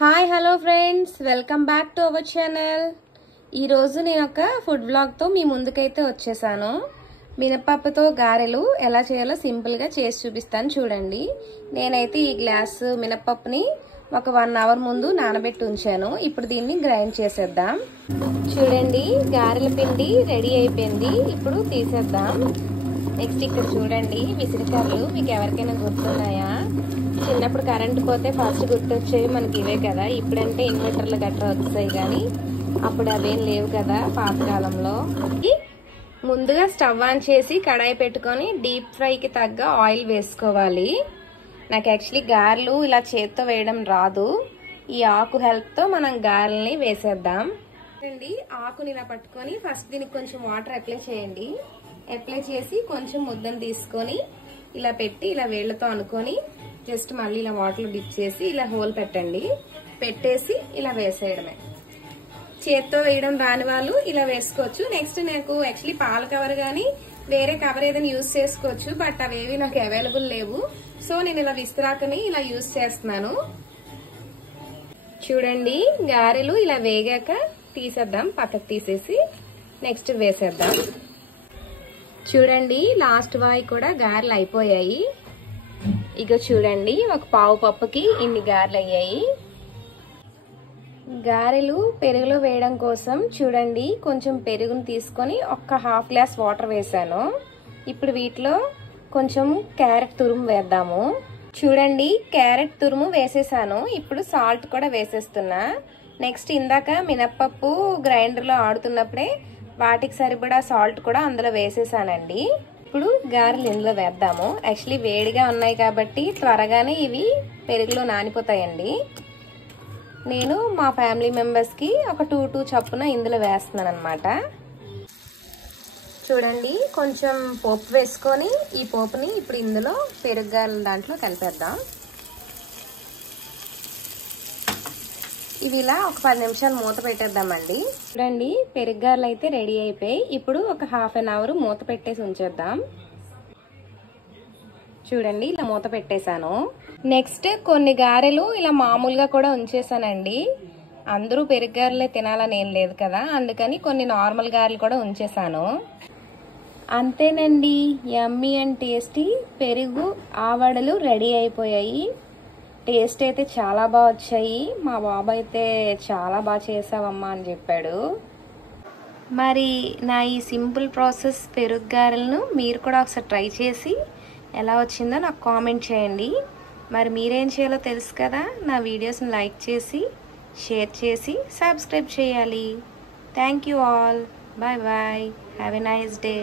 Hi hello friends, welcome back to our channel. ఈరోజు నేను ఒక ఫుడ్ బ్లాగ్తో మీ ముందుకైతే వచ్చేసాను. మినపప్పుతో గారెలు ఎలా చేయాలో సింపుల్గా చేసి చూపిస్తాను చూడండి. నేనైతే ఈ గ్లాసు మినపప్పుని ఒక 1 అవర్ ముందు నానబెట్టి ఉంచాను. ఇప్పుడు దీన్ని గ్రైండ్ చేసేద్దాం. చూడండి, గారెల పిండి రెడీ అయిపోయింది. ఇప్పుడు తీసేద్దాం. నెక్స్ట్ ఇక్కడ చూడండి, విసిరికర్రలు మీకు ఎవరికైనా గుర్తున్నాయా? చిన్నప్పుడు కరెంట్ పోతే ఫస్ట్ గుర్తొచ్చేవి మనకి ఇవే కదా. ఇప్పుడంటే ఇన్వర్టర్లు గట్రా వచ్చాయి, కానీ అప్పుడు అవేం లేవు కదా పాతకాలంలో. ముందుగా స్టవ్ ఆన్ చేసి కడాయి పెట్టుకొని డీప్ ఫ్రైకి తగ్గ ఆయిల్ వేసుకోవాలి. నాకు యాక్చువల్లీ గారెలు ఇలా చేత్తో వేయడం రాదు. ఈ ఆకు హెల్ప్తో మనం గారెల్ని వేసేద్దాం. చూడండి, ఆకుని ఇలా పట్టుకొని ఫస్ట్ దీనికి కొంచెం వాటర్ అప్లై చేయండి. అప్లై చేసి కొంచెం ముద్దను తీసుకొని ఇలా పెట్టి ఇలా వేళ్లతో అనుకొని జస్ట్ మళ్ళీ ఇలా వాటర్ డిప్ చేసి ఇలా హోల్ పెట్టండి. పెట్టేసి ఇలా వేసేయడమే. చేత్తో వేయడం రాని వాళ్ళు ఇలా వేసుకోవచ్చు. నెక్స్ట్ నాకు యాక్చువల్లీ పాల కవర్ కానీ వేరే కవర్ ఏదైనా యూజ్ చేసుకోవచ్చు, బట్ అవేవి నాకు అవైలబుల్ లేవు. సో నేను ఇలా విస్తరాకని ఇలా యూజ్ చేస్తున్నాను. చూడండి, గారెలు ఇలా వేగాక తీసేద్దాం. పక్కకు తీసేసి నెక్స్ట్ వేసేద్దాం. చూడండి, లాస్ట్ వాయి కూడా గారెలు అయిపోయాయి. ఇక చూడండి, ఒక పావు పప్పుకి ఇన్ని గారెలు అయ్యాయి. గారెలు పెరుగులో వేయడం కోసం చూడండి, కొంచెం పెరుగును తీసుకొని ఒక ½ గ్లాస్ వాటర్ వేసాను. ఇప్పుడు వీటిలో కొంచెం క్యారెట్ తురుము వేద్దాము. చూడండి, క్యారెట్ తురుము వేసేసాను. ఇప్పుడు సాల్ట్ కూడా వేసేస్తున్నా. నెక్స్ట్ ఇందాక మినప్పప్పు గ్రైండర్లో ఆడుతున్నప్పుడే వాటికి సరిపడా సాల్ట్ కూడా అందులో వేసేసానండి. ఇప్పుడు గారెలు ఇందులో వేద్దాము. యాక్చువల్లీ వేడిగా ఉన్నాయి కాబట్టి త్వరగానే ఇవి పెరుగులో నానిపోతాయండి. నేను మా ఫ్యామిలీ మెంబర్స్కి ఒక 2 చప్పున ఇందులో వేస్తున్నాను అనమాట. చూడండి, కొంచెం పోపు వేసుకొని ఈ పోపుని ఇప్పుడు ఇందులో పెరుగు గారెల దాంట్లో కలిపేద్దాం. ఇవి ఇలా ఒక 10 నిమిషాలు మూత పెట్టేద్దామండి. చూడండి, పెరుగు గారెలు అయితే రెడీ అయిపోయి ఇప్పుడు ఒక ½ అవర్ మూత పెట్టేసి ఉంచేద్దాం. చూడండి, ఇలా మూత పెట్టేశాను. నెక్స్ట్ కొన్ని గారెలు ఇలా మామూలుగా కూడా ఉంచేసానండి. అందరూ పెరుగు గారెలే తినాలని ఏం లేదు కదా, అందుకని కొన్ని నార్మల్ గారెలు కూడా ఉంచేసాను. అంతేనండి, యమ్మీ అండ్ టేస్టీ పెరుగు ఆవడలు రెడీ అయిపోయాయి. టేస్ట్ అయితే చాలా బాగా వచ్చాయి. మా బాబు అయితే చాలా బాగా చేసావమ్మా అని చెప్పాడు. మరి నా ఈ సింపుల్ ప్రాసెస్ పెరుగు గారెలను మీరు కూడా ఒకసారి ట్రై చేసి ఎలా వచ్చిందో నాకు కామెంట్ చేయండి. మరి మీరేం చేయాలో తెలుసు కదా, నా వీడియోస్ని లైక్ చేసి షేర్ చేసి సబ్స్క్రైబ్ చేయాలి. Thank you all. Bye bye. Have a nice day.